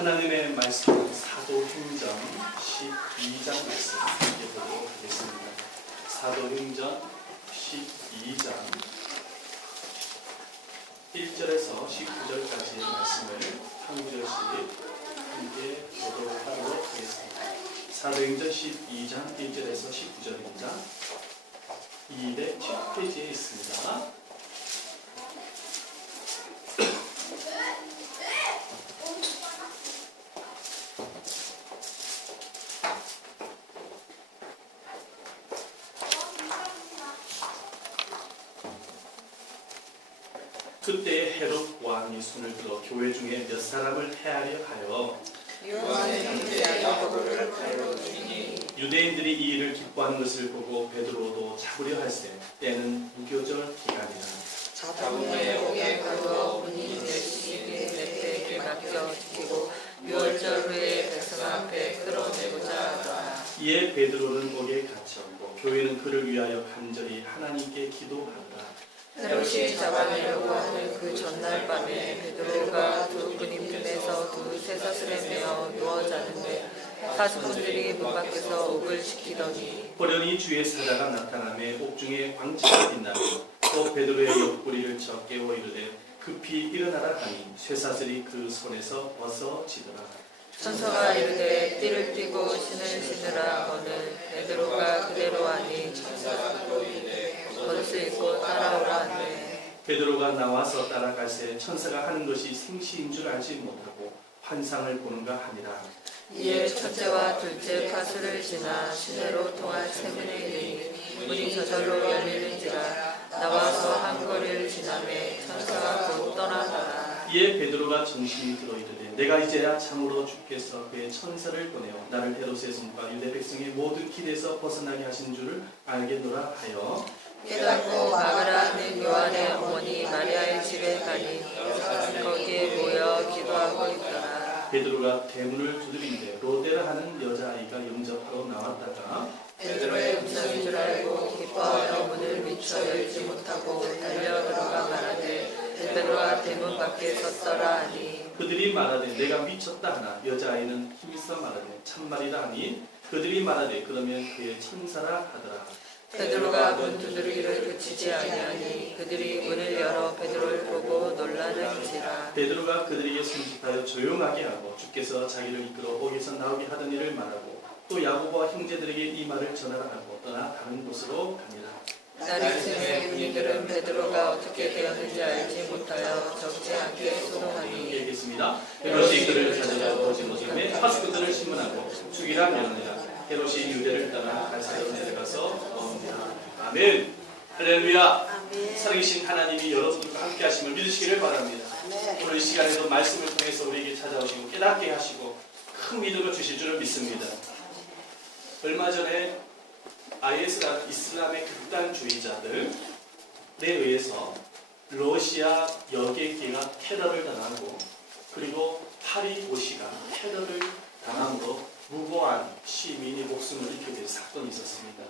하나님의 말씀은 사도행전 12장 말씀 읽어보도록 하겠습니다. 사도행전 12장 1절에서 19절까지의 말씀을 한 구절씩 함께 보도록 하도록 하겠습니다. 사도행전 12장 1절에서 19절입니다. 207페이지에 있습니다. 그때 헤롯 왕이 손을 들어 교회 중에 몇 사람을 해하려 하여 유대인들이 이 일을 기뻐하는 것을 보고 베드로도 잡으려 할세 때는 무교절 기간이라. 자동에 오게 가두어 본인이 열심히 넷에게 맡겨 지키고 6월절 후에 백성 앞에 끌어내고자 하더라. 이에 베드로는 옥에 갇혔고 교회는 그를 위하여 간절히 하나님께 기도하더라. 헤롯이 잡아내려고 하는 그 전날 밤에 베드로가 두 군인편에서 두 쇠사슬에 매어 누워 자는데 사슴들이 문 밖에서 옥을 지키더니 호련히 주의 사자가 나타나매 옥중에 광채가 빛나며 또 베드로의 옆구리를 쳐 깨워 이르되 급히 일어나라 하니 쇠사슬이 그 손에서 벗어지더라. 천사가 이르되 띠를 띠고 신을 신으라 하거늘 베드로가 그대로 하니 천사가 또 이르되 겉옷을 입고 따라오라 하네. 베드로가 나와서 따라갈새 천사가 하는 것이 생시인 줄 알지 못하고 환상을 보는가 하니라. 이에 첫째와 둘째 파수를 지나 시내로 통한 세문에 이르니 문이 저절로 열리는지라. 나와서 한 거리를 지나매 천사가 곧 떠나더라. 이에 베드로가 정신이 들어 이르되 내가 이제야 참으로 주께서 그의 천사를 보내어 나를 헤롯의 손과 유대 백성의 모든 길에서 벗어나게 하신 줄을 알겠노라 하여 깨닫고 마가라는 요한의 어머니 마리아의 집에 가니 거기에 모여 기도하고 있더라. 베드로가 대문을 두드린데 로데라 하는 여자아이가 영접하러 나왔다가 베드로의 음성인 줄 알고 기뻐하여 문을 미처 열지 못하고 달려 들어가 말하되 베드로가 대문 밖에 섰더라 하니 그들이 말하되 내가 미쳤다 하나 여자아이는 힘써 말하되 참말이라 하니 그들이 말하되 그러면 그의 천사라 하더라. 베드로가 문 두드리기를 그치지 아니하니 그들이 문을 열어 베드로를 보고 놀라는지라. 베드로가 그들에게 손짓하여 조용하게 하고 주께서 자기를 이끌어 옥에서 나오게 하던 일을 말하고 또 야고보와 형제들에게 이 말을 전하라 하고 떠나 다른 곳으로 갑니다. 날이 새에 군인들은 베드로가 어떻게 되었는지 알지 못하여 적지 않게 소동하니 얘기했습니다. 헤롯이 그를 찾으려 오지 못함에 파수꾼들을 신문하고 죽이라 명하니라. 헤롯이 유대를 떠나 갈사로 내려가서 옵니다. 아멘. 할렐루야. 살아계신 하나님이 여러분들과 함께 하심을 믿으시기를 바랍니다. 오늘 이 시간에도 말씀을 통해서 우리에게 찾아오시고 깨닫게 하시고 큰 믿음을 주실 줄을 믿습니다. 얼마 전에 IS라는 이슬람의 극단주의자들에 의해서 러시아 여객기가 테러를 당하고 그리고 파리 도시가 테러를 당함으로 무고한 시민이 목숨을 잃게 된 사건이 있었습니다.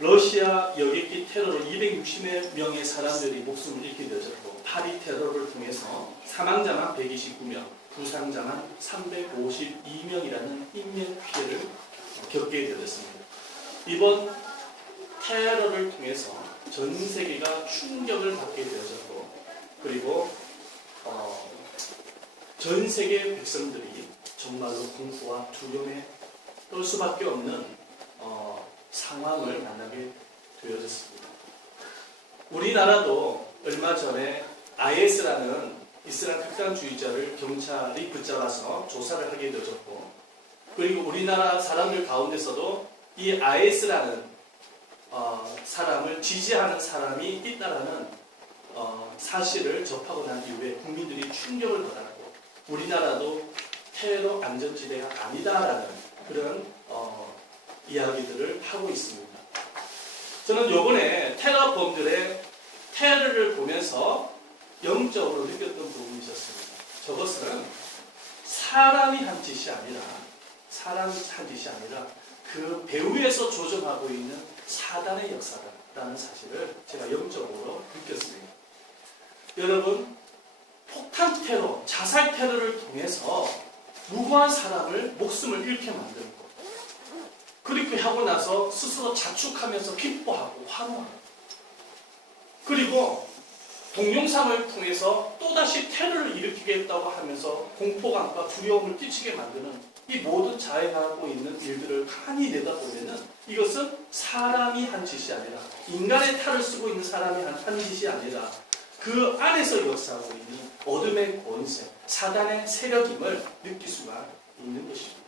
러시아 여객기 테러로 260여 명의 사람들이 목숨을 잃게 되었고 파리 테러를 통해서 사망자만 129명, 부상자만 352명이라는 인명 피해를 겪게 되었습니다. 이번 테러를 통해서 전 세계가 충격을 받게 되어졌고 그리고 전 세계 백성들이 정말로 공포와 두려움에 떨 수밖에 없는 상황을 만나게 되어졌습니다. 우리나라도 얼마 전에 IS라는 이슬람 극단주의자를 경찰이 붙잡아서 조사를 하게 되어졌고 그리고 우리나라 사람들 가운데서도 이 IS라는 사람을 지지하는 사람이 있다라는 사실을 접하고 난 이후에 국민들이 충격을 받았고 우리나라도 테러 안전지대가 아니다라는 그런 이야기들을 하고 있습니다. 저는 요번에 테러범들의 테러를 보면서 영적으로 느꼈던 부분이 있었습니다. 저것은 사람이 한 짓이 아니라 그 배후에서 조종하고 있는 사단의 역사다라는 사실을 제가 영적으로 느꼈습니다. 여러분 폭탄 무고한 테러, 자살 테러를 통해서 무고한 사람을 목숨을 잃게 만들고, 그렇게 하고 나서 스스로 자축하면서 기뻐하고 환호하고, 그리고 동영상을 통해서 또다시 테러를 일으키겠다고 하면서 공포감과 두려움을 끼치게 만드는 이 모든 자행하고 있는 일들을 가만히 내다보면은 이것은 사람이 한 짓이 아니라, 인간의 탈을 쓰고 있는 사람이 한 짓이 아니라 그 안에서 역사하고 있는 어둠의 권세, 사단의 세력임을 느낄 수가 있는 것입니다.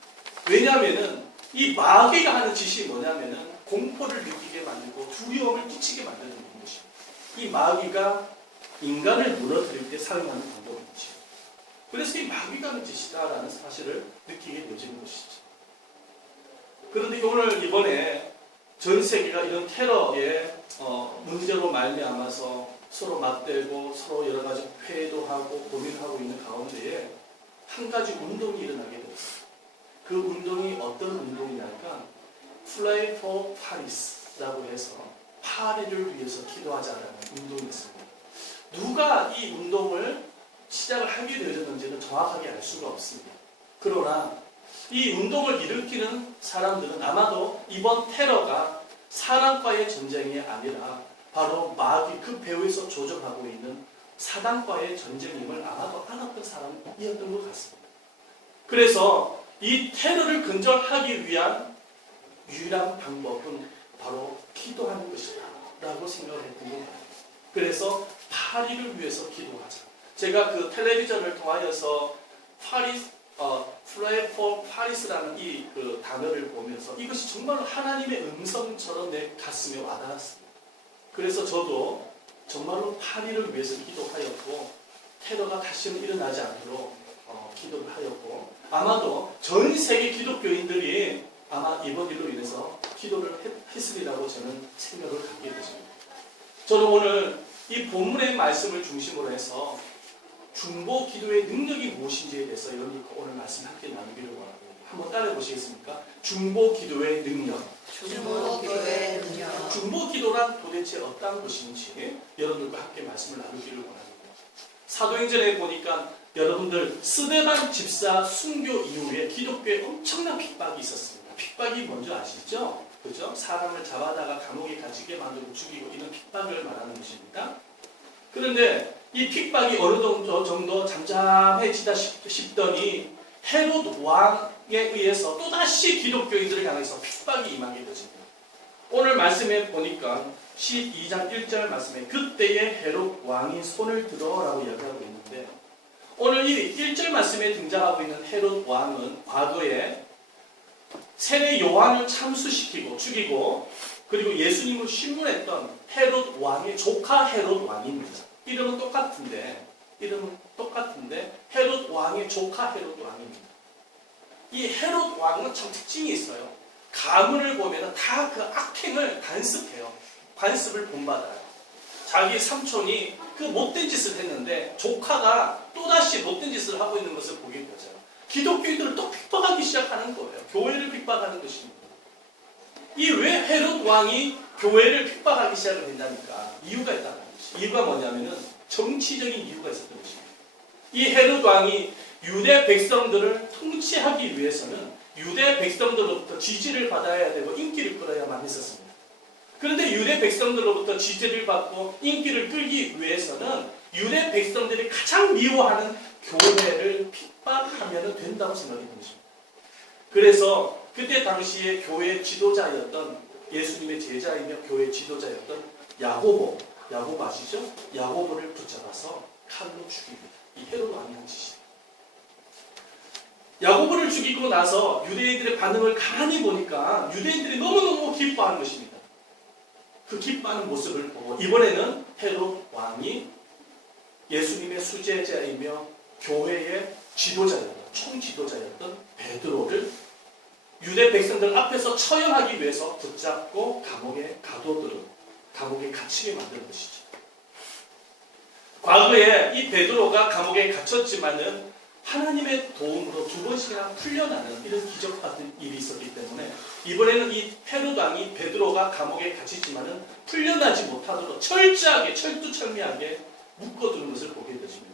왜냐하면은 이 마귀가 하는 짓이 뭐냐면은 공포를 느끼게 만들고 두려움을 끼치게 만드는 것입니다. 이 마귀가 인간을 무너뜨릴 때 사용하는 방법이지. 그래서 이 마귀가 하는 짓이다라는 사실을 느끼게 되어지는 것이죠. 그런데 오늘 이번에 전 세계가 이런 테러의 문제로 말미암아서 서로 맞대고 서로 여러 가지 회의도 하고 고민하고 있는 가운데에 한 가지 운동이 일어나게 됐어요. 그 운동이 어떤 운동이냐니까 Pray for Paris라고 해서 파리를 위해서 기도하자라는 운동이었습니다. 누가 이 운동을 시작을 하게 되었는지는 정확하게 알 수가 없습니다. 그러나 이 운동을 일으키는 사람들은 아마도 이번 테러가 사람과의 전쟁이 아니라 바로 마귀 그 배후에서 조종하고 있는 사단과의 전쟁임을 아마도 알았던 사람이었던 것 같습니다. 그래서 이 테러를 근절하기 위한 유일한 방법은 바로 기도하는 것이다 라고 생각을 했던 것 같아요. 그래서 파리를 위해서 기도하자. 제가 그 텔레비전을 통하여서 Pray for Paris라는 이 그 단어를 보면서 이것이 정말로 하나님의 음성처럼 내 가슴에 와닿았습니다. 그래서 저도 정말로 파리를 위해서 기도하였고, 테러가 다시는 일어나지 않도록 기도를 하였고, 아마도 전 세계 기독교인들이 아마 이번 일로 인해서 기도를 했으리라고 저는 생각을 갖게 되십니다. 저는 오늘 이 본문의 말씀을 중심으로 해서 중보 기도의 능력이 무엇인지에 대해서 여러분과 오늘 말씀 함께 나누기를 원합니다. 한번 따라해 보시겠습니까? 중보 기도의 능력. 중보 기도의 능력. 중보 기도란 도대체 어떤 것인지 여러분들과 함께 말씀을 나누기를 원합니다. 사도행전에 보니까 여러분들 스데반 집사 순교 이후에 기독교에 엄청난 핍박이 있었습니다. 핍박이 뭔지 아시죠? 그죠? 사람을 잡아다가 감옥에 갇히게 만들고 죽이고 이런 핍박을 말하는 것입니다. 그런데 이 핍박이 어느 정도 잠잠해지다 싶더니 헤롯 왕에 의해서 또다시 기독교인들을 향해서 핍박이 임하게 되집니다. 오늘 말씀에 보니까 12장 1절 말씀에 그때에 헤롯 왕이 손을 들어라고 이야기하고 있는데, 오늘 이 1절 말씀에 등장하고 있는 헤롯 왕은 과거에 세례 요한을 참수시키고 죽이고 그리고 예수님을 신문했던 헤롯 왕의 조카 헤롯 왕입니다. 이름은 똑같은데 헤롯 왕의 조카 헤롯 왕입니다. 이 헤롯 왕은 참 특징이 있어요. 가문을 보면 다 그 악행을 간습해요. 관습을 본받아요. 자기 삼촌이 그 못된 짓을 했는데 조카가 또다시 못된 짓을 하고 있는 것을 보게 되죠. 기독교인들을 또 핍박하기 시작하는 거예요. 교회를 핍박하는 것입니다. 이 왜 헤롯 왕이 교회를 핍박하기 시작을 했냐니까 이유가 있다는 것이. 이유가 뭐냐면은 정치적인 이유가 있었던 것입니다. 이 헤롯 왕이 유대 백성들을 통치하기 위해서는 유대 백성들로부터 지지를 받아야 되고 인기를 끌어야만 했었습니다. 그런데 유대 백성들로부터 지지를 받고 인기를 끌기 위해서는 유대 백성들이 가장 미워하는 교회를 핍박하면 된다고 생각했던 것입니다. 그래서 그때 당시에 교회 지도자였던 예수님의 제자이며 교회 지도자였던 야고보 아시죠? 야고보를 붙잡아서 칼로 죽입니다. 이 헤롯 왕이 한 짓이에요. 야고보를 죽이고 나서 유대인들의 반응을 가만히 보니까 유대인들이 너무너무 기뻐하는 것입니다. 그 기뻐하는 모습을 보고 이번에는 헤롯 왕이 예수님의 수제자이며 교회의 총지도자였던 베드로를 유대 백성들 앞에서 처형하기 위해서 붙잡고 감옥에 갇히게 만든 것이죠. 과거에 이 베드로가 감옥에 갇혔지만은 하나님의 도움으로 2번씩이나 풀려나는 이런 기적 같은 일이 있었기 때문에 이번에는 이 헤롯 왕이 베드로가 감옥에 갇히지만은 풀려나지 못하도록 철저하게 철두철미하게 묶어두는 것을 보게 되십니다.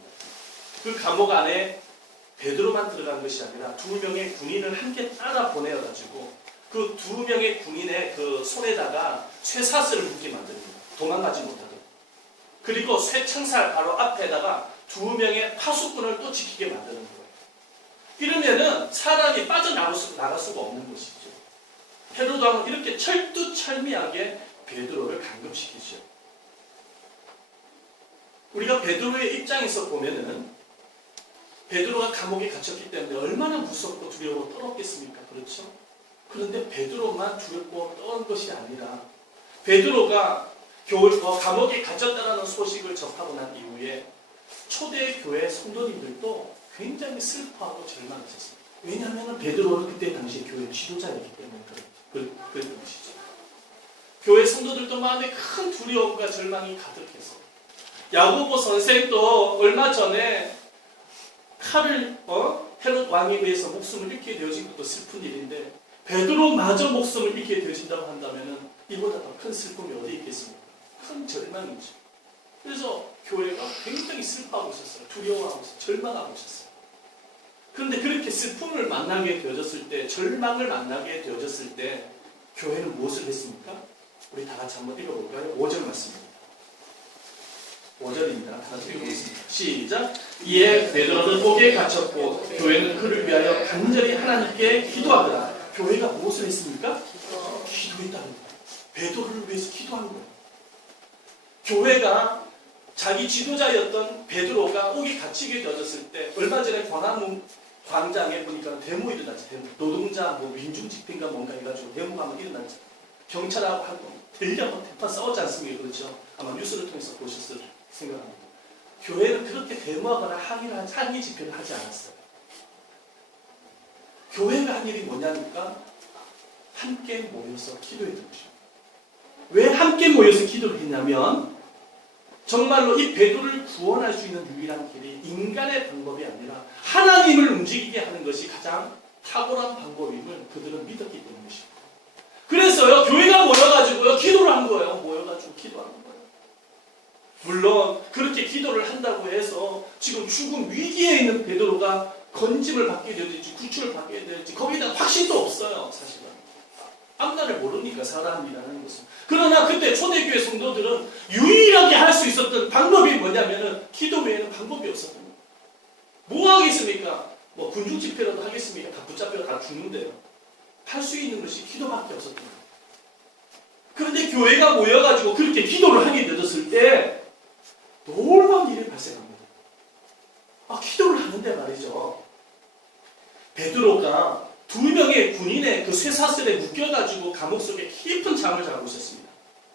그 감옥 안에 베드로만 들어간 것이 아니라 2명의 군인을 함께 따라 보내어가지고 그 2명의 군인의 그 손에다가 쇠사슬을 묶게 만듭니다. 도망가지 못하게. 그리고 쇠창살 바로 앞에다가 2명의 파수꾼을 또 지키게 만드는 거예요. 이러면은 사람이 빠져나갈 수가 없는 것이죠. 헤로도 왕은 이렇게 철두철미하게 베드로를 감금시키죠. 우리가 베드로의 입장에서 보면은 베드로가 감옥에 갇혔기 때문에 얼마나 무섭고 두려워 떨었겠습니까? 그렇죠? 그런데 베드로만 두렵고 떠는 것이 아니라 베드로가 감옥에 갇혔다는 소식을 접하고 난 이후에 초대교회 성도님들도 굉장히 슬퍼하고 절망했었습니다. 왜냐하면 베드로는 그때 당시에 교회 지도자였기 때문에 그랬던 것이죠. 교회 성도들도 마음에 큰 두려움과 절망이 가득해서 야고보 선생도 얼마 전에 칼을 헤롯 왕에 의해서 목숨을 잃게 되어진 것도 슬픈 일인데 베드로마저 목숨을 잃게 되어진다고 한다면 이보다 더 큰 슬픔이 어디 있겠습니까? 큰 절망이죠. 그래서 교회가 굉장히 슬퍼하고 있었어요. 두려워하고 있었어요. 절망하고 있었어요. 그런데 그렇게 슬픔을 만나게 되어졌을 때, 절망을 만나게 되어졌을 때 교회는 무엇을 했습니까? 우리 다 같이 한번 읽어볼까요? 5절 말씀입니다. 5절입니다. 하나 더 읽어보겠습니다. 시작. 이에 베드로는 옥에 갇혔고 교회는 그를 위하여 간절히 하나님께 기도하더라. 교회가 무엇을 했습니까? 기도했다는 거예요. 베드로를 위해서 기도한 거예요. 교회가 자기 지도자였던 베드로가 옥에 갇히게 되어졌을 때 얼마 전에 광장에 보니까 데모 일어났지. 노동자 민중 집회인가 뭔가 해가지고 데모가 한번 일어났지. 경찰하고 하고 대리하고 대파 싸웠지 않습니까? 그렇죠? 아마 뉴스를 통해서 보셨을 생각합니다. 교회는 그렇게 데모하거나 항의 집회를 하지 않았어요. 교회가 한 일이 뭐냐니까 함께 모여서 기도했던 것입니다. 왜 함께 모여서 기도를 했냐면 정말로 이 베드로를 구원할 수 있는 유일한 길이 인간의 방법이 아니라 하나님을 움직이게 하는 것이 가장 탁월한 방법임을 그들은 믿었기 때문이십니다. 그래서요, 교회가 모여가지고요, 기도를 한 거예요. 모여가지고 기도하는 거예요. 물론 그렇게 기도를 한다고 해서 지금 죽음 위기에 있는 베드로가 건짐을 받게 될지 구출을 받게 될지 거기다 확신도 없어요. 사실은 앞날을 모르니까 사람이라는 것은. 그러나 그때 초대교회 성도들은 유일하게 할 수 있었던 방법이 뭐냐면은 기도 외에는 방법이 없었던 거예요. 뭐 하겠습니까? 뭐 군중 집회라도 하겠습니까? 다 붙잡혀 다 죽는데요. 할 수 있는 것이 기도밖에 없었던 거예요. 그런데 교회가 모여가지고 그렇게 기도를 하게 되었을 때 놀라운 일이 발생합니다. 기도를 하는데 말이죠. 베드로가 2명의 군인의 그 쇠사슬에 묶여가지고 감옥 속에 깊은 잠을 자고 있었습니다.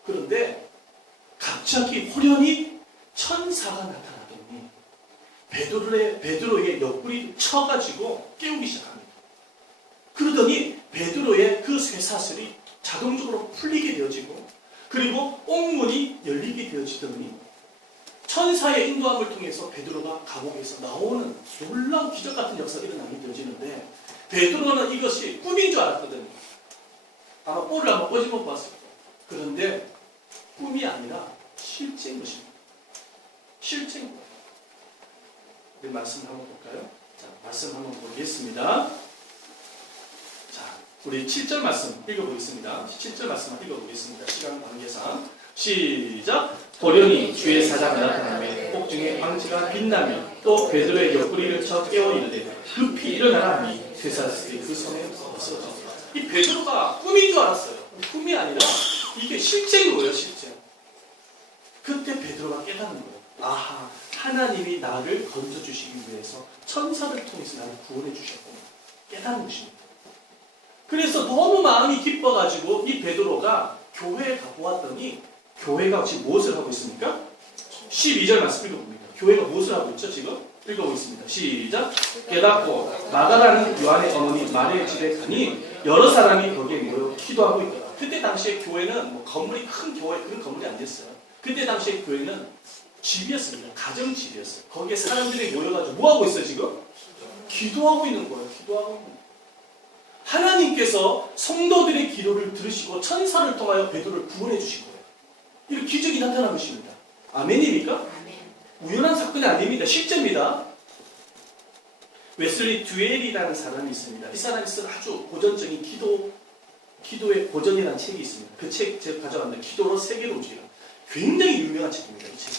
그런데 갑자기 호련히 천사가 나타나더니 베드로의 옆구리를 쳐가지고 깨우기 시작합니다. 그러더니 베드로의 그 쇠사슬이 자동적으로 풀리게 되어지고 그리고 옥문이 열리게 되어지더니 천사의 인도함을 통해서 베드로가 감옥에서 나오는 놀라운 기적 같은 역사가 일어나게 되어지는데 베드로는 이것이 꿈인 줄 알았거든요. 아마 뿔을 한번 꼬집어 봤을 거예요. 그런데 꿈이 아니라 실제인 것입니다. 실제인 거예요. 우리 말씀 한번 볼까요? 자, 말씀 한번 보겠습니다. 자, 우리 7절 말씀 읽어보겠습니다. 7절 말씀 읽어보겠습니다. 시간 관계상. 시작! 호련히 주의 사자가 나타나며 옥중에 광지가 빛나며 또 베드로의 옆구리를 쳐 깨워 이르되 급히 일어나라 하니 쇠사슬이 그 손에 없어져. 이 베드로가 꿈인 줄 알았어요. 꿈이 아니라 이게 실제인 거예요. 실제. 그때 베드로가 깨닫는 거예요. 아하, 하나님이 나를 건져주시기 위해서 천사를 통해서 나를 구원해 주셨구나. 깨닫는 것입니다. 그래서 너무 마음이 기뻐가지고 이 베드로가 교회에 가보았더니 교회가 지금 무엇을 하고 있습니까? 12절 말씀 읽어봅니다. 교회가 무엇을 하고 있죠? 지금 읽어보겠습니다. 시작! 깨닫고 마가라는 요한의 어머니 마리아의 집에 가니 여러 사람이 거기에 모여 기도하고 있더라. 그때 당시에 교회는 뭐 건물이 큰 교회 그런 건물이 아니었어요. 그때 당시에 교회는 집이었습니다. 가정집이었어요. 거기에 사람들이 모여가지고 뭐 하고 있어요 지금? 기도하고 있는 거예요. 기도하고 있는 거예요. 하나님께서 성도들의 기도를 들으시고 천사를 통하여 베드로를 구원해 주신 거예요. 이런 기적이 나타난 것입니다. 아멘입니까? 아멘. 우연한 사건이 아닙니다. 실제입니다. 웨슬리 듀엘이라는 사람이 있습니다. 이 사람이 쓴 아주 고전적인 기도의 고전이라는 책이 있습니다. 그 책 제가 가져왔는데 기도로 세계를 움직이라. 굉장히 유명한 책입니다. 이 책.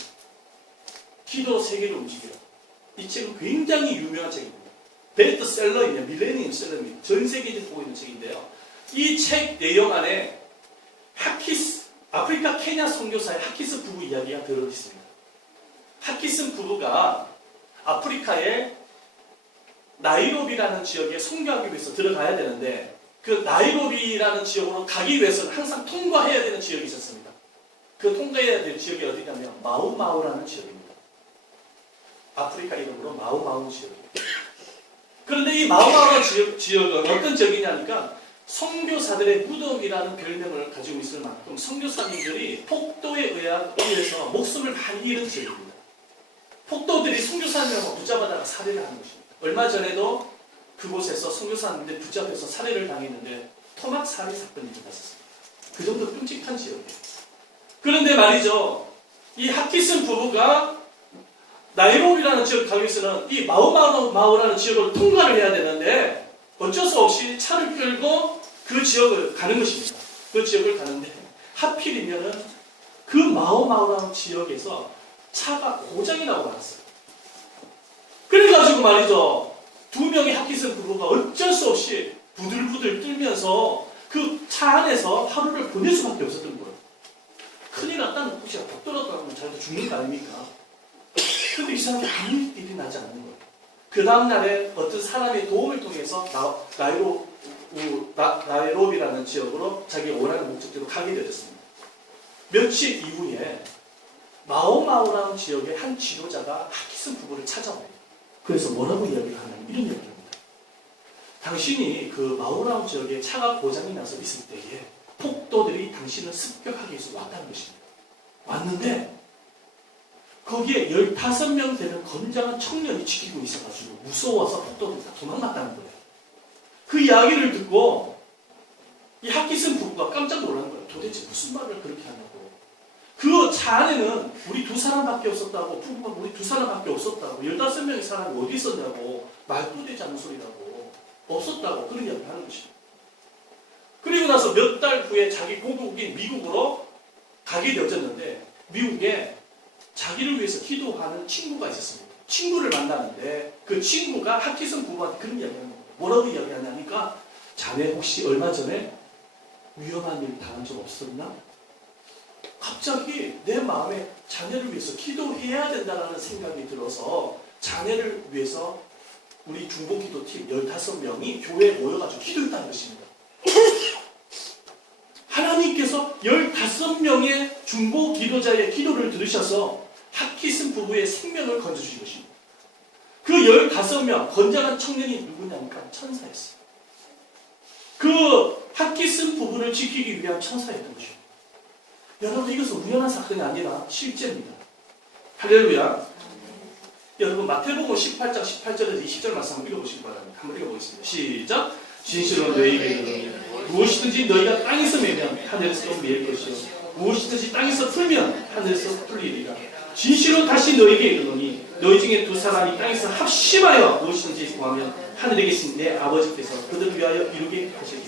기도로 세계를 움직이라. 이 책은 굉장히 유명한 책입니다. 베스트셀러이냐 밀레니엄 셀러입니다. 전 세계적으로 보고 있는 책인데요. 이 책 내용 안에 아프리카 케냐 선교사의 하키스 부부 이야기가 들어있습니다. 하키스 부부가 아프리카의 나이로비라는 지역에 선교하기 위해서 들어가야 되는데 그 나이로비라는 지역으로 가기 위해서는 항상 통과해야 되는 지역이 있었습니다. 그 통과해야 될 지역이 어디냐면 마우마우라는 지역입니다. 아프리카 이름으로 마우마우 지역입니다. 그런데 이 마우마우라는 지역은 어떤 지역이냐니까 선교사들의 무덤이라는 별명을 가지고 있을 만큼 선교사님들이 폭도에 의해서 목숨을 많이 잃은 지역입니다. 폭도들이 선교사님을 붙잡아다가 살해를 하는 것입니다. 얼마 전에도 그곳에서 선교사님들 붙잡혀서 살해를 당했는데 토막 살해 사건이 일어났었습니다. 그 정도 끔찍한 지역이에요. 그런데 말이죠. 이 하키슨 부부가 나이로비라는 지역을 가기 위해서는 이 마우마우라는 지역을 통과를 해야 되는데 어쩔 수 없이 차를 끌고 그 지역을 가는 것입니다. 그 지역을 가는데 하필이면은 그 마우마우라는 지역에서 차가 고장이 나고 말았어요. 그래가지고 말이죠. 두 명의 하키슨 부부가 어쩔 수 없이 부들부들 떨면서 그 차 안에서 하루를 보낼 수밖에 없었던 거예요. 큰일 났다는 혹시 벽 떨어졌다면 자기도 죽는 거 아닙니까? 근데 이 사람이 아무 일이 나지 않는 거예요. 그 다음날에 어떤 사람의 도움을 통해서 나이로비라는 지역으로 자기가 원하는 목적지로 가게 되었습니다. 며칠 이후에 마오마오라는 지역의 한 지도자가 하키슨 부부를 찾아옵니다. 그래서 뭐라고 이야기를 하냐면 이런 이야기를 합니다. 당신이 그 마오라운 지역에 차가 고장이 나서 있을 때에 폭도들이 당신을 습격하기 위해서 왔다는 것입니다. 왔는데 거기에 15명 되는 건장한 청년이 지키고 있어가지고 무서워서 폭도들이 다 도망갔다는 거예요. 그 이야기를 듣고 이 하키슨 부부가 깜짝 놀란 거예요. 도대체 무슨 말을 그렇게 하냐고. 그 차 안에는 우리 두 사람밖에 없었다고, 부부가 우리 두 사람밖에 없었다고, 15명의 사람이 어디 있었냐고, 말도 되지 않는 소리라고, 없었다고 그런 이야기를 하는 것입니다. 그리고 나서 몇 달 후에 자기 고국인 미국으로 가게 되어졌는데 미국에 자기를 위해서 기도하는 친구가 있었습니다. 친구를 만나는데 그 친구가 하키슨 부부한테 그런 이야기를 하는 거예요. 뭐라고 이야기하냐니까 자네 혹시 얼마 전에 위험한 일 당한 적 없었나? 갑자기 내 마음에 자네를 위해서 기도해야 된다는 생각이 들어서 자네를 위해서 우리 중보기도팀 15명이 교회에 모여가지고 기도했다는 것입니다. 하나님께서 15명의 중보기도자의 기도를 들으셔서 하키슨 부부의 생명을 건져주신 것입니다. 그 15명 건장한 청년이 누구냐니까 천사였어요. 그 하키슨 부부를 지키기 위한 천사였던 것입니다. 여러분 이것은 우연한 사건이 아니라 실제입니다. 할렐루야. 여러분 마태복음 18장 18절에서 20절 말씀 한번 읽어보시기 바랍니다. 한번 읽어보겠습니다. 시작. 진실로 너희에게 이르노니 무엇이든지 너희가 땅에서 매면 하늘에서 매일 것이요 무엇이든지 땅에서 풀면 하늘에서 풀리리라. 진실로 다시 너희에게 이르노니 너희 중에 두 사람이 땅에서 합심하여 무엇이든지 구하면 하늘에 계신 내 아버지께서 그들을 위하여 이루게 하시리라.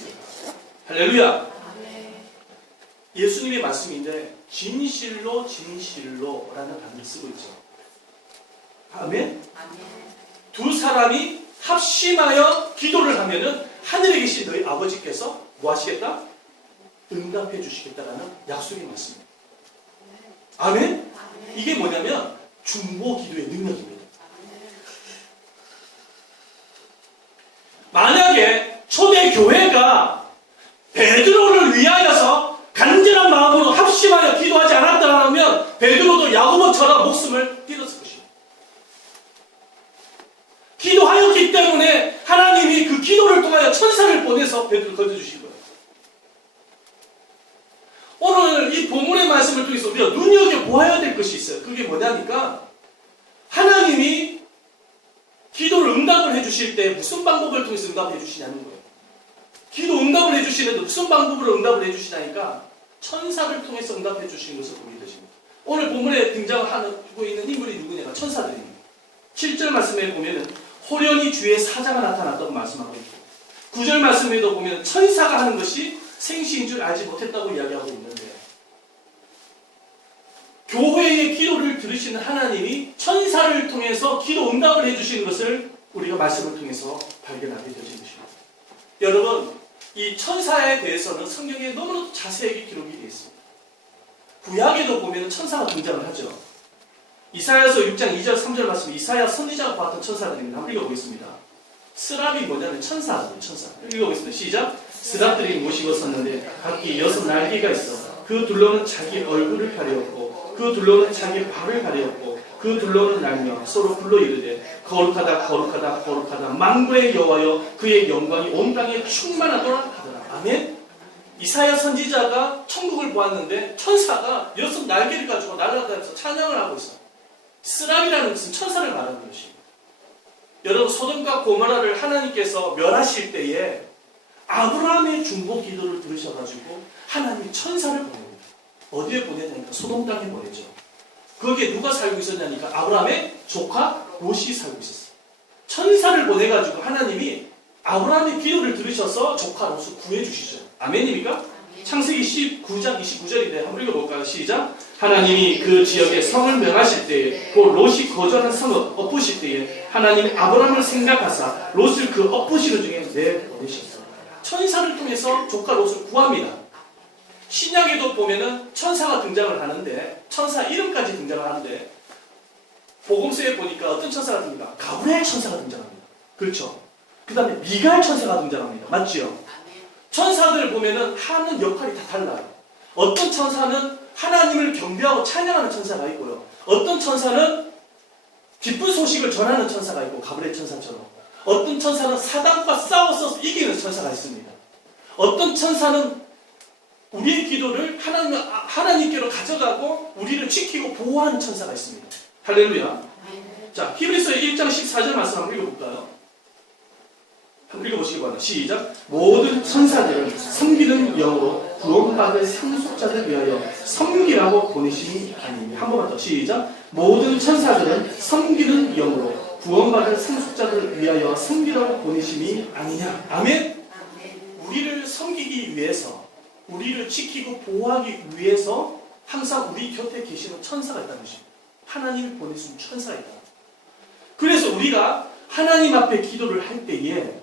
할렐루야. 예수님의 말씀인데 진실로 진실로라는 단어를 쓰고 있죠. 아멘? 두 사람이 합심하여 기도를 하면은 하늘에 계신 너희 아버지께서 뭐 하시겠다? 응답해 주시겠다라는 약속의 말씀입니다. 아멘? 이게 뭐냐면 중보 기도의 능력입니다. 만약에 초대 교회가 베드로를 위하여서 간절한 마음으로 합심하여 기도하지 않았다면 베드로도 야고보처럼 목숨을 잃었을 것입니다. 기도하였기 때문에 하나님이 그 기도를 통하여 천사를 보내서 베드로를 건져주신 거예요. 오늘 이 본문의 말씀을 통해서 우리가 눈여겨보아야 될 것이 있어요. 그게 뭐냐니까 하나님이 기도를 응답을 해주실 때 무슨 방법을 통해서 응답을 해주시냐는 거예요. 기도 응답을 해주시는데 무슨 방법으로 응답을 해주시냐니까 천사를 통해서 응답해 주시는 것을 보게 되십니다. 오늘 본문에 등장하고 있는 인물이 누구냐가 천사들입니다. 7절 말씀에 보면은 호련히 주의 사자가 나타났다고 말씀하고 있고 9절 말씀에도 보면 천사가 하는 것이 생시인 줄 알지 못했다고 이야기하고 있는데 교회의 기도를 들으시는 하나님이 천사를 통해서 기도 응답을 해주시는 것을 우리가 말씀을 통해서 발견하게 되어진 것입니다. 여러분, 이 천사에 대해서는 성경에 너무나 자세하게 기록이 되어 있습니다. 구약에도 보면 천사가 등장을 하죠. 이사야서 6장 2절 3절 말씀, 이사야 선지자가 봤던 천사들입니다. 한번 읽어보겠습니다. 스랍이 뭐냐면 천사들이에요. 천사. 읽어보겠습니다. 시작. 스랍들이 모시고 섰는데 각기 6날개가 있어 그 둘로는 자기 얼굴을 가리었고 그 둘로는 자기 발을 가리었고 그 둘로는 날며 서로 불러 이르되 거룩하다 거룩하다 거룩하다 만군의 여호와여 그의 영광이 온 땅에 충만하도록 하더라. 아멘. 이사야 선지자가 천국을 보았는데 천사가 6날개를 가지고 날아다니면서 찬양을 하고 있어요. 스랍이라는 것은 천사를 말하는 것입니다. 여러분, 소돔과 고모라를 하나님께서 멸하실 때에 아브라함의 중보 기도를 들으셔가지고 하나님이 천사를 보냅니다. 어디에 보내냐니까 소돔 땅에 보내죠. 거기에 누가 살고 있었냐니까 아브라함의 조카 롯이 살고 있었어요. 천사를 보내가지고 하나님이 아브라함의 기도를 들으셔서 조카 롯을 구해주시죠. 아멘입니까? 창세기 19장 29절인데 한번 읽어볼까요? 시작. 하나님이 그 지역에 성을 명하실 때에 그 롯이 거주하는 성을 엎으실 때에 하나님이 아브라함을 생각하사 롯을 그 엎으시는 중에 내보내셨어요. 천사를 통해서 조카 롯을 구합니다. 신약에도 보면은 천사가 등장을 하는데 천사 이름까지 등장을 하는데 복음서에 보니까 어떤 천사가 등장합니까? 가브리엘 천사가 등장합니다. 그렇죠? 그 다음에 미가엘 천사가 등장합니다. 맞지요? 천사들 보면은 하는 역할이 다 달라요. 어떤 천사는 하나님을 경배하고 찬양하는 천사가 있고요. 어떤 천사는 기쁜 소식을 전하는 천사가 있고 가브리엘 천사처럼 어떤 천사는 사단과 싸워서 이기는 천사가 있습니다. 어떤 천사는 우리의 기도를 하나님께로 가져가고 우리를 지키고 보호하는 천사가 있습니다. 할렐루야. 자, 히브리서 1장 14절 말씀 한번 읽어볼까요? 한번 읽어보시기 바랍니다. 시작. 모든 천사들은 섬기는 영으로 구원받을 상속자들 위하여 섬기라고 보내심이 아니니. 한 번만 더. 시작. 모든 천사들은 섬기는 영으로 구원받을 상속자들 위하여 섬기라고 보내심이 아니냐. 아멘. 우리를 섬기기 위해서 우리를 지키고 보호하기 위해서 항상 우리 곁에 계시는 천사가 있다는 것입니다. 하나님을 보내신 천사가 있다. 그래서 우리가 하나님 앞에 기도를 할 때에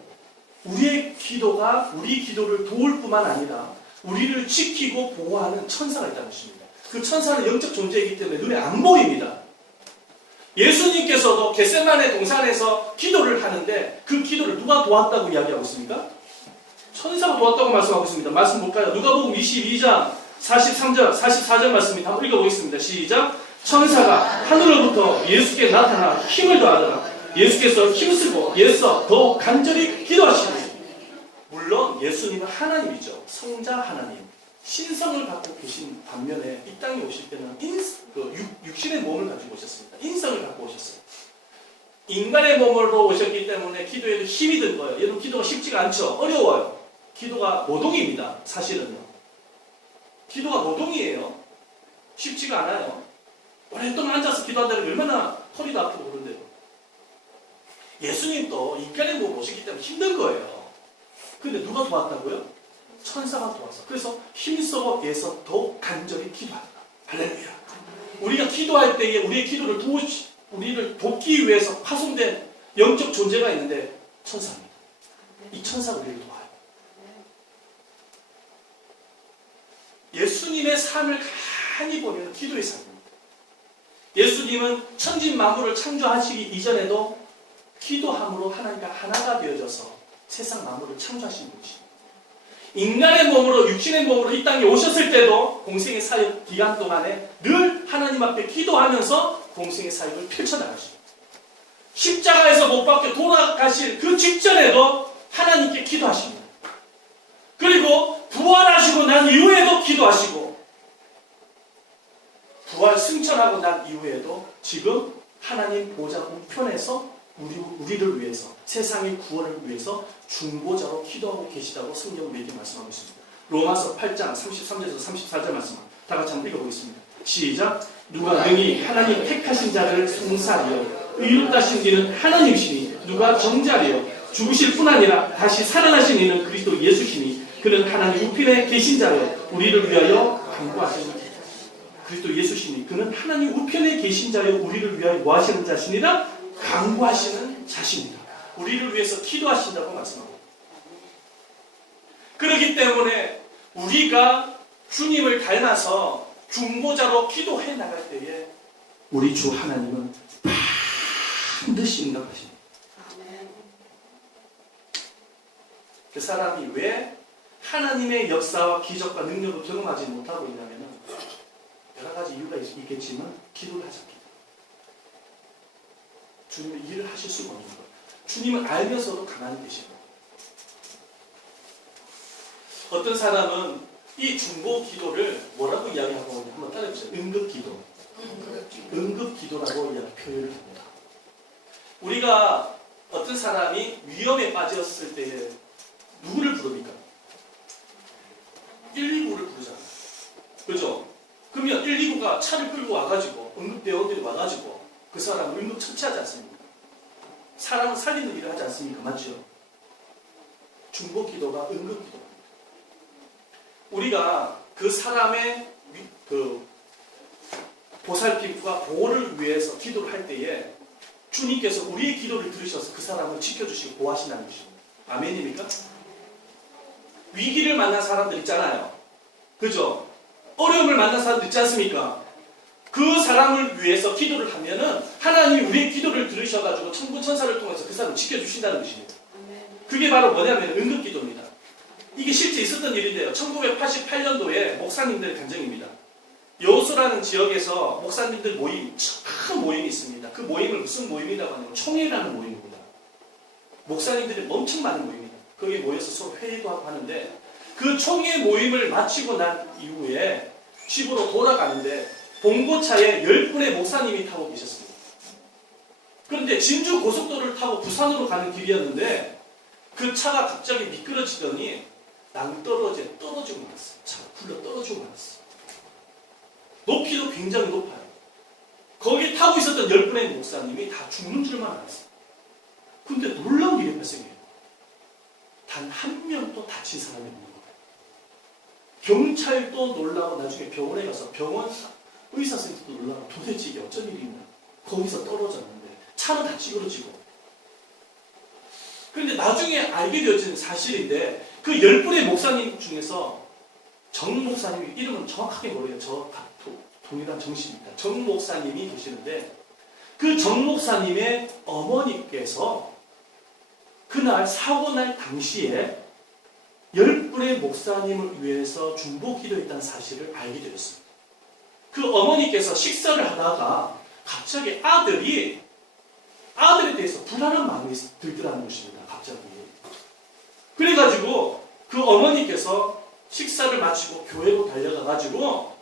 우리의 기도가 우리 기도를 도울 뿐만 아니라 우리를 지키고 보호하는 천사가 있다는 것입니다. 그 천사는 영적 존재이기 때문에 눈에 안 보입니다. 예수님께서도 겟세마네 동산에서 기도를 하는데 그 기도를 누가 도왔다고 이야기하고 있습니까? 천사가 도왔다고 말씀하고 있습니다. 말씀 볼까요? 누가복음 22장 43절 44절 말씀입니다. 한번 읽어보겠습니다. 시작. 천사가 하늘로부터 예수께 나타나 힘을 더하더라. 예수께서 힘쓰고 예수와 더욱 간절히 기도하시니. 물론 예수님은 하나님이죠. 성자 하나님. 신성을 갖고 계신 반면에 이 땅에 오실 때는 육신의 몸을 가지고 오셨습니다. 인성을 갖고 오셨어요. 인간의 몸으로 오셨기 때문에 기도에도 힘이 든 거예요. 여러분, 기도가 쉽지가 않죠. 어려워요. 기도가 노동입니다. 사실은요. 기도가 노동이에요. 쉽지가 않아요. 오랫동안 앉아서 기도한다는 게 얼마나 허리도 아프고 그런데요. 예수님도 인간의 몸으로 오셨기 때문에 힘든 거예요. 근데 누가 도왔다고요? 천사가 도와서. 그래서 힘써 예서 더욱 간절히 기도한다. 할렐루야. 우리가 기도할 때에 우리의 기도를 우리를 돕기 위해서 파송된 영적 존재가 있는데 천사입니다. 이 천사가 우리를 도와요. 예수님의 삶을 가만히 보면 기도의 삶입니다. 예수님은 천지 만물을 창조하시기 이전에도 기도함으로 하나님과 하나가 되어져서 세상 만물을 창조하신 분이십니다. 인간의 몸으로 육신의 몸으로 이 땅에 오셨을 때도 공생의 사역 기간 동안에 늘 하나님 앞에 기도하면서 공생의 사역을 펼쳐나가십니다. 십자가에서 못 박혀 돌아가실 그 직전에도 하나님께 기도하십니다. 그리고 부활하시고 난 이후에도 기도하시고 부활 승천하고 난 이후에도 지금 하나님 보좌 우편에서 우리를 위해서 세상의 구원을 위해서 중보자로 기도하고 계시다고 성경은 우리에게 말씀하고 있습니다. 로마서 8장 33절에서 34절 말씀 다 같이 한번 읽어보겠습니다. 시작. 누가 능히 하나님 택하신 자를 송사하여 의롭다 하신 이는 하나님이시니 누가 정자리요 죽으실 뿐 아니라 다시 살아나신 이는 그리스도 예수시니 그는 하나님 우편에 계신 자요 우리를 위하여 간구하시는 그리스도 예수시니 그는 하나님 우편에 계신 자요 우리를 위하여 뭐하시는 자시니라 간구하시는 자십니다. 우리를 위해서 기도하신다고 말씀합니다. 그렇기 때문에 우리가 주님을 닮아서 중보자로 기도해 나갈 때에 우리 주 하나님은 반드시 응답하십니다. 그 사람이 왜 하나님의 역사와 기적과 능력을 경험하지 못하고 있냐면 여러 가지 이유가 있겠지만 기도를 하지 않기 때문에 주님의 일을 하실 수가 없는 거예요. 주님을 알면서도 가만히 계시고 어떤 사람은 이 중보 기도를 뭐라고 이야기하고 있는지 한번 따라해보세요. 응급기도. 응급기도라고 표현을 합니다. 우리가 어떤 사람이 위험에 빠졌을 때에 누구를 부릅니까? 119를 부르잖아요. 그죠? 그러면 119가 차를 끌고 와가지고 응급대원들이 와가지고 그 사람을 응급처치하지 않습니까? 사람을 살리는 일을 하지 않습니까? 맞죠? 중보기도가 응급기도입니다. 우리가 그 사람의 그 보살핌과 보호를 위해서 기도를 할 때에 주님께서 우리의 기도를 들으셔서 그 사람을 지켜주시고 보호하신다는 것입니다. 아멘입니까? 위기를 만난 사람들 있잖아요. 그죠? 어려움을 만난 사람들 있지 않습니까? 그 사람을 위해서 기도를 하면은 하나님이 우리의 기도를 들으셔가지고 천군천사를 통해서 그 사람을 지켜주신다는 것입니다. 그게 바로 뭐냐면 응급기도입니다. 이게 실제 있었던 일인데요. 1988년도에 목사님들의 간증입니다. 여호수라는 지역에서 목사님들 모임, 큰 모임이 있습니다. 그 모임을 무슨 모임이라고 하냐면 총회라는 모임입니다. 목사님들이 엄청 많은 모임입니다. 거기에 모여서 서로 회의도 하고 하는데 그 총회 모임을 마치고 난 이후에 집으로 돌아가는데 봉고차에 10분의 목사님이 타고 계셨습니다. 그런데 진주 고속도로를 타고 부산으로 가는 길이었는데 그 차가 갑자기 미끄러지더니 낭떠러지에 떨어지고 말았어요. 차가 굴러 떨어지고 말았어요. 높이도 굉장히 높아요. 거기 타고 있었던 10분의 목사님이 다 죽는 줄만 알았어요. 근데 놀라운 일이 발생해요. 단 한 명도 다친 사람이 없는 거예요. 경찰도 놀라고 나중에 병원에 가서 병원 의사 선생님도 놀라고 도대체 이게 어쩐 일이 있나. 거기서 떨어졌는데 차는 다 찌그러지고. 그런데 나중에 알게 되어진 사실인데 그 10분의 목사님 중에서 정 목사님 이름은 정확하게 모르겠어요. 저 동일한 정씨입니다. 정 목사님이 계시는데 그 정 목사님의 어머니께서 그날 사고날 당시에 10분의 목사님을 위해서 중보 기도했다는 사실을 알게 되었습니다. 그 어머니께서 식사를 하다가 갑자기 아들에 대해서 불안한 마음이 들더라는 것입니다. 갑자기. 그래가지고 그 어머니께서 식사를 마치고 교회로 달려가가지고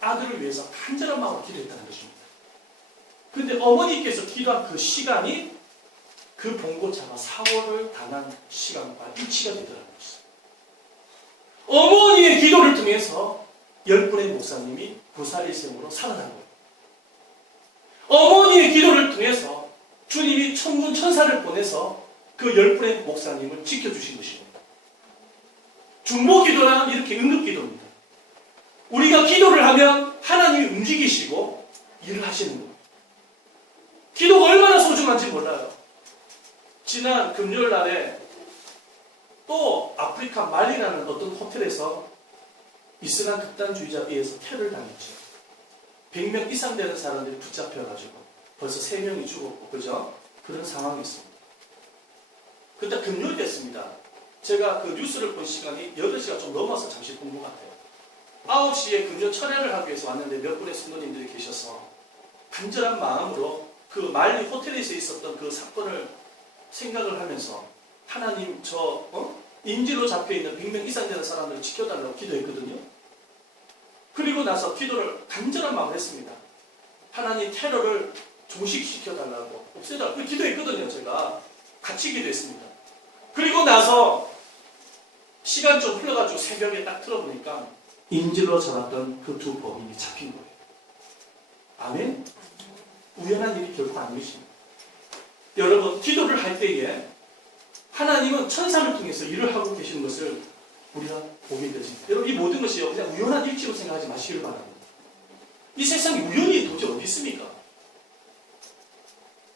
아들을 위해서 간절한 마음으로 기도했다는 것입니다. 그런데 어머니께서 기도한 그 시간이 그 봉고차가 사고를 당한 시간과 일치가 되더라는 것입니다. 어머니의 기도를 통해서 10분의 목사님이 부사일생으로 살아난 거예요. 어머니의 기도를 통해서 주님이 천군 천사를 보내서 그 10분의 목사님을 지켜주신 것입니다. 중보 기도란 이렇게 응급 기도입니다. 우리가 기도를 하면 하나님이 움직이시고 일을 하시는 거예요. 기도가 얼마나 소중한지 몰라요. 지난 금요일 날에 또 아프리카 말리라는 어떤 호텔에서 이슬람 극단주의자에 의해서 테러를 당했죠. 100명 이상 되는 사람들이 붙잡혀가지고 벌써 3명이 죽었고, 그죠? 그런 상황이 있습니다. 그때 금요일 됐습니다. 제가 그 뉴스를 본 시간이 8시가 좀 넘어서 잠시 본 것 같아요. 9시에 금요 철회를 하기 위해서 왔는데 몇 분의 성도님들이 계셔서 간절한 마음으로 그 말리 호텔에서 있었던 그 사건을 생각을 하면서 하나님 인질로 잡혀있는 100명 이상 되는 사람들을 지켜달라고 기도했거든요. 그리고 나서 기도를 간절한 마음으로 했습니다. 하나님 테러를 종식시켜달라고 없애달라고 기도했거든요. 제가 같이 기도했습니다. 그리고 나서 시간 좀 흘러가지고 새벽에 딱 들어보니까 인질로 잡았던 그 두 범인이 잡힌 거예요. 아멘? 우연한 일이 결코 아니십니다. 여러분, 기도를 할 때에 하나님은 천사를 통해서 일을 하고 계시는 것을 우리가 보게 되지. 여러분, 이 모든 것이요, 그냥 우연한 일치로 생각하지 마시기를 바랍니다. 이 세상에 우연이 도대체 어디 있습니까?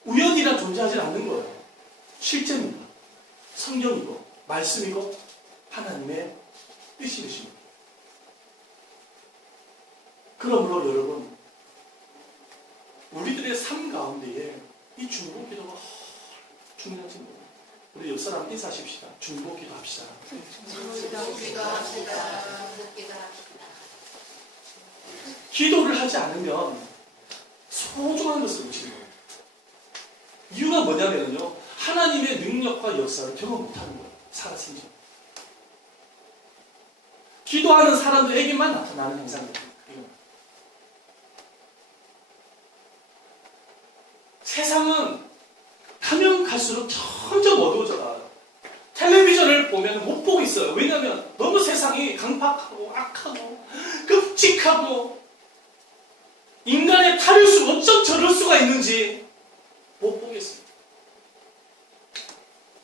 우연이란 존재하지 않는 거예요. 실제입니다. 성경이고 말씀이고 하나님의 뜻이십니다. 그러므로 여러분, 우리들의 삶 가운데에 이 중보 기도가 중요하지 뭐. 우리 옆 사람 인사하십시다. 중보 기도합시다. 기도를 하지 않으면 소중한 것을 놓치는 거예요. 이유가 뭐냐면요, 하나님의 능력과 역사를 경험 못하는 거예요. 살아생전. 기도하는 사람들에게만 나타나는 현상이에요. 세상은 가면 갈수록 점점 어두워져 가요. 텔레비전을 보면 못 보고 있어요. 왜냐하면 너무 세상이 강팍하고 악하고 끔찍하고 인간의 탈일 수 어쩜 저럴 수가 있는지 못 보겠어요.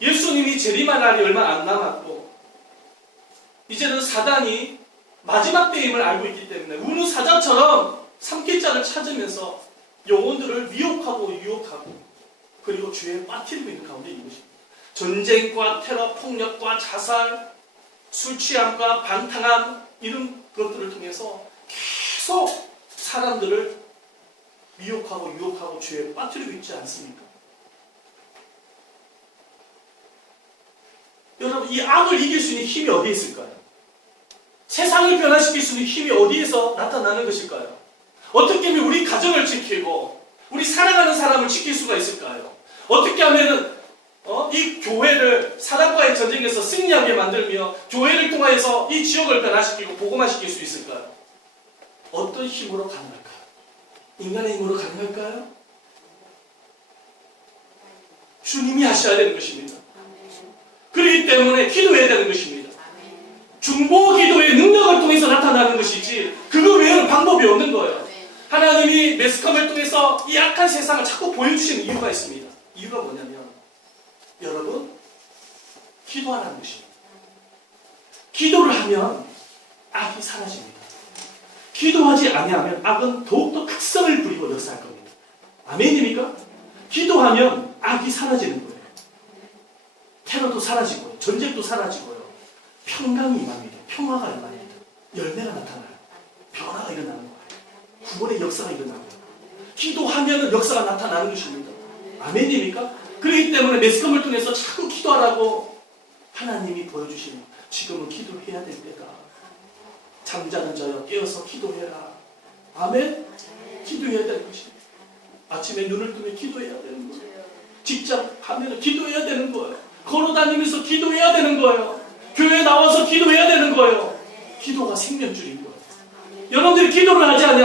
예수님이 재림할 날이 얼마 안 남았고 이제는 사단이 마지막 때임을 알고 있기 때문에 우는 사자처럼 삼킬자를 찾으면서 영혼들을 미혹하고 유혹하고 그리고 죄에 빠뜨리고 있는 가운데 있는 것입니다. 전쟁과 테러, 폭력과 자살, 술 취함과 방탕함 이런 것들을 통해서 계속 사람들을 미혹하고 유혹하고 죄에 빠뜨리고 있지 않습니까? 여러분, 이 악을 이길 수 있는 힘이 어디에 있을까요? 세상을 변화시킬 수 있는 힘이 어디에서 나타나는 것일까요? 어떻게 하면 우리 가정을 지키고 우리 사랑하는 사람을 지킬 수가 있을까요? 어떻게 하면 이 교회를 사단과의 전쟁에서 승리하게 만들며 교회를 통해서 이 지역을 변화시키고 복음화시킬 수 있을까요? 어떤 힘으로 가능할까요? 인간의 힘으로 가능할까요? 주님이 하셔야 되는 것입니다. 그렇기 때문에 기도해야 되는 것입니다. 중보 기도의 능력을 통해서 나타나는 것이지 그거 외에는 방법이 없는 거예요. 하나님이 매스컴을 통해서 이 악한 세상을 자꾸 보여주시는 이유가 있습니다. 이유가 뭐냐면 여러분, 기도하라는 것입니다. 기도를 하면 악이 사라집니다. 기도하지 아니하면 악은 더욱더 극성을 부리고 역사할 겁니다. 아멘입니까? 기도하면 악이 사라지는 거예요. 테러도 사라지고요. 전쟁도 사라지고요. 평강이 임합니다. 평화가 임합니다. 열매가 나타나요. 변화가 일어나는 거예요. 구원의 역사가 일어나고요. 기도하면 역사가 나타나는 것입니다. 아멘입니까? 그렇기 때문에 매스컴을 통해서 자꾸 기도하라고 하나님이 보여주시는, 지금은 기도해야 될 때다. 잠자는 자여 깨어서 기도해라. 아멘? 기도해야 될 것입니다. 아침에 눈을 뜨면 기도해야 되는 거예요. 직장 가면 기도해야 되는 거예요. 걸어다니면서 기도해야 되는 거예요. 교회에 나와서 기도해야 되는 거예요. 기도가 생명줄인 거예요. 여러분들이 기도를 하지 않냐?